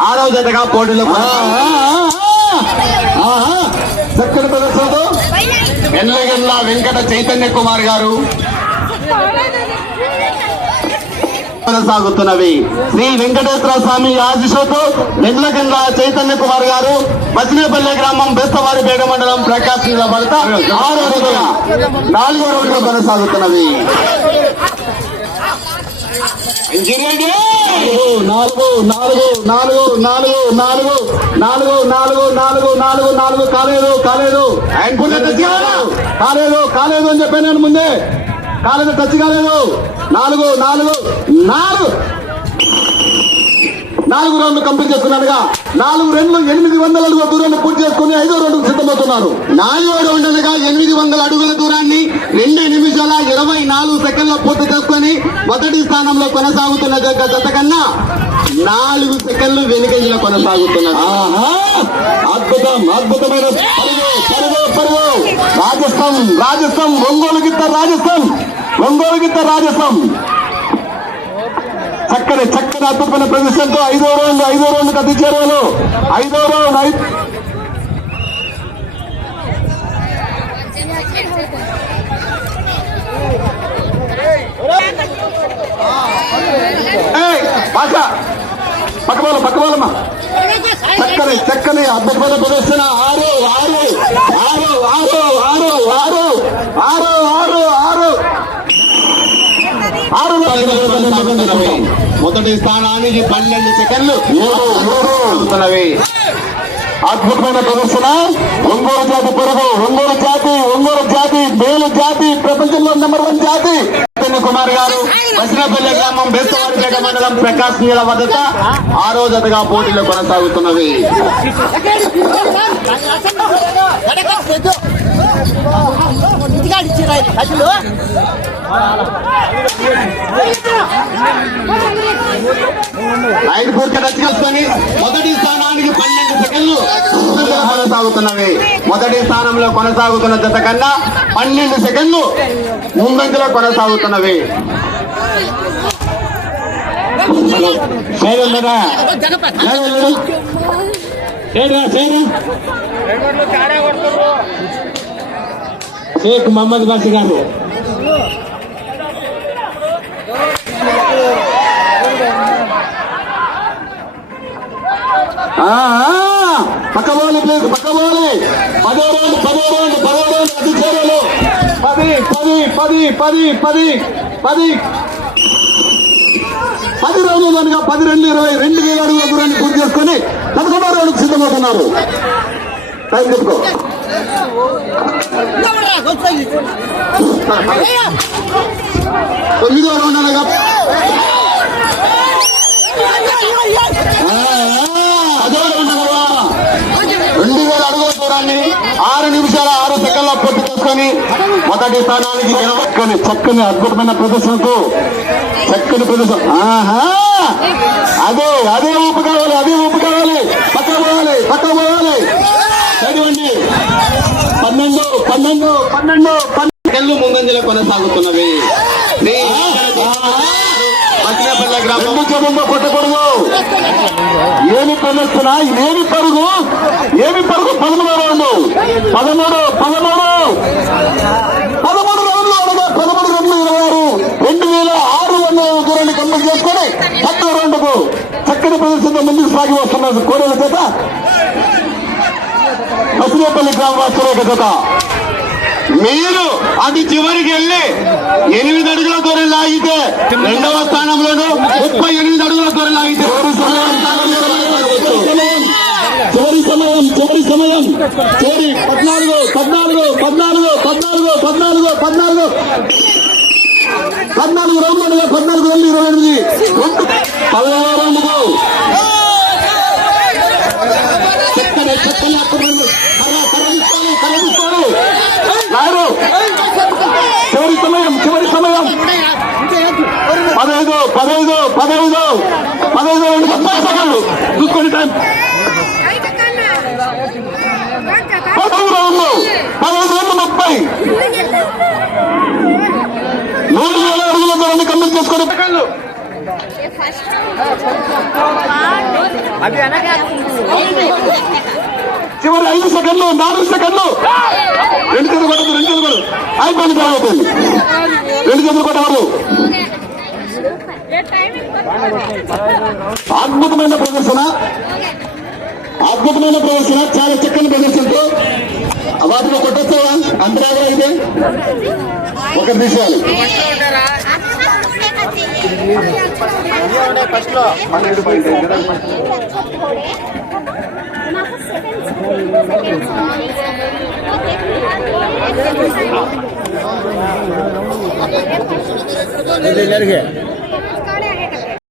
6వ జతగా పోటీలో చక్కని ప్రదర్శనతో ఎల్లగెల్లా వెంకట చైతన్య కుమార్ గారు కొనసాగుతున్నవి. శ్రీ వెంకటేశ్వర స్వామి ఆశీస్సులతో ఎల్లగెల్లా చైతన్య కుమార్ గారు మచినేపల్లి గ్రామం బెస్తవారిపేట మండలం ప్రకాశం జిల్లా భర్త 6వ జతగా 4వ రౌండ్లో కొనసాగుతున్నవి. కాలేదు అని చెప్పాను నేను ముందే. కాలేదు, టచ్ కాలేదు. 4 రౌండ్లు కంప్లీట్ చేసుకున్నాడుగా 4 రౌండ్లు 800 అడుగుల దూరాన్ని పూర్తి చేసుకుని 5వ రౌండ్కు సిద్ధమవుతున్నారు. 4వ రౌండ్ అనగా 800 అడుగుల దూరాన్ని 2 నిమిషాల 24 సెకండ్ల పూర్తి చేసుకుని మొదటి స్థానంలో కొనసాగుతున్న జత కన్నా 4 సెకండ్లు వెనుకంజలో కొనసాగుతున్నారు. అద్భుతమైన పరుగు. రాజస్థాన్ ఒంగోలు గిత్త రాజస్థాన్ చక్కని అద్భుతమైన ప్రదర్శనతో 5వ రౌండ్ గతి చేరాలు. 5వ రౌండ్ పక్కవాళ్ళమ్మా. చక్కని అద్భుతమైన ప్రదర్శన. 6 మొదటి స్థానానికి 12 సెకండ్లు. 3 అద్భుతమైన ప్రదర్శన. ఒంగోలు జాతి పొరుగు, ఒంగోలు జాతి మేలు జాతి, ప్రపంచంలో నెంబర్ 1 జాతి కుమార్ గారు మచినేపల్లి గ్రామం బెస్తవారిపేట మండలం ప్రకాశం జిల్లా వద్ద 6వ జతగా పోటీలో కొనసాగుతున్నవి. ఐదు పూర్తి టచ్ చేసుకొని మొదటి స్థానానికి 12 సెకండ్లు కొనసాగుతున్నవి. మొదటి స్థానంలో కొనసాగుతున్న జత కన్నా 12 సెకండ్లు ముందంజలో కొనసాగుతున్నవి. షేక్ మహమ్మద్ బాషి గారు పక్కబోలి 10వ రౌండ్ అతి చేరలు 10 రౌండ్లు కనుక 10, 2, 20, 2,000 అడుగుల దూరాన్ని పూర్తి చేసుకుని 11వ రౌండ్కు సిద్ధమవుతున్నారు. టైం చెప్పుకో. 9వ రౌండ్ అనగా 2,000 అడుగుల దూరాన్ని 6 నిమిషాల 6 సెకండ్ల పూర్తి చేసుకొని మొదటి స్థానానికి చక్కని అద్భుతమైన ప్రదర్శనతో చక్కని ప్రదర్శన. అదే ఊపు కావాలి. పక్క పోవాలి. చదివండి. 12 సెకండ్లు ముందంజలో కొనసాగుతున్నవి. మచినేపల్లి గ్రామం కొట్టకూడదు. ఏమి ప్రదర్శన, ఏమి పరుగు. 13వ రౌండ్ 13 రౌండ్లు అనగా 13 రౌండ్లు 26 దూరాన్ని కంప్లీట్ చేసుకొని 10వ రౌండ్కు చక్కని ప్రదర్శనతో ముందుకు సాగి వస్తున్నారు కోడల చేత మచినేపల్లి గ్రామ వాస్తవ జత. మీరు అది చివరికి వెళ్ళి 8 అడుగుల దూరం లాగితే 2వ స్థానంలోనూ 38 అడుగుల దూరం లాగితే చివరి సమయం 14 రౌండ్లుగా 14 వెళ్ళి 28 10వ రౌండ్కు చక్కని చివరి సమయం 15 సెకండ్లు చూసుకోండి. టైం 15 రౌండ్లు 30 3,000 అడుగుల దూరాన్ని కంప్లీట్ చేసుకుని చివరి 5 సెకండ్లు 4 సెకండ్లు 2 చేతులు కొట్టదు 2 చేతులు అయిపోయింది అయిపోయింది 2 చేతులు కొట్టవరు అద్భుతమైన ప్రదర్శన చాలా చక్కని ప్రదర్శనతో వాటిలో కొట్టొస్తావా అంతరాగా అయితే ఒకటి తీసేయాలి लड़के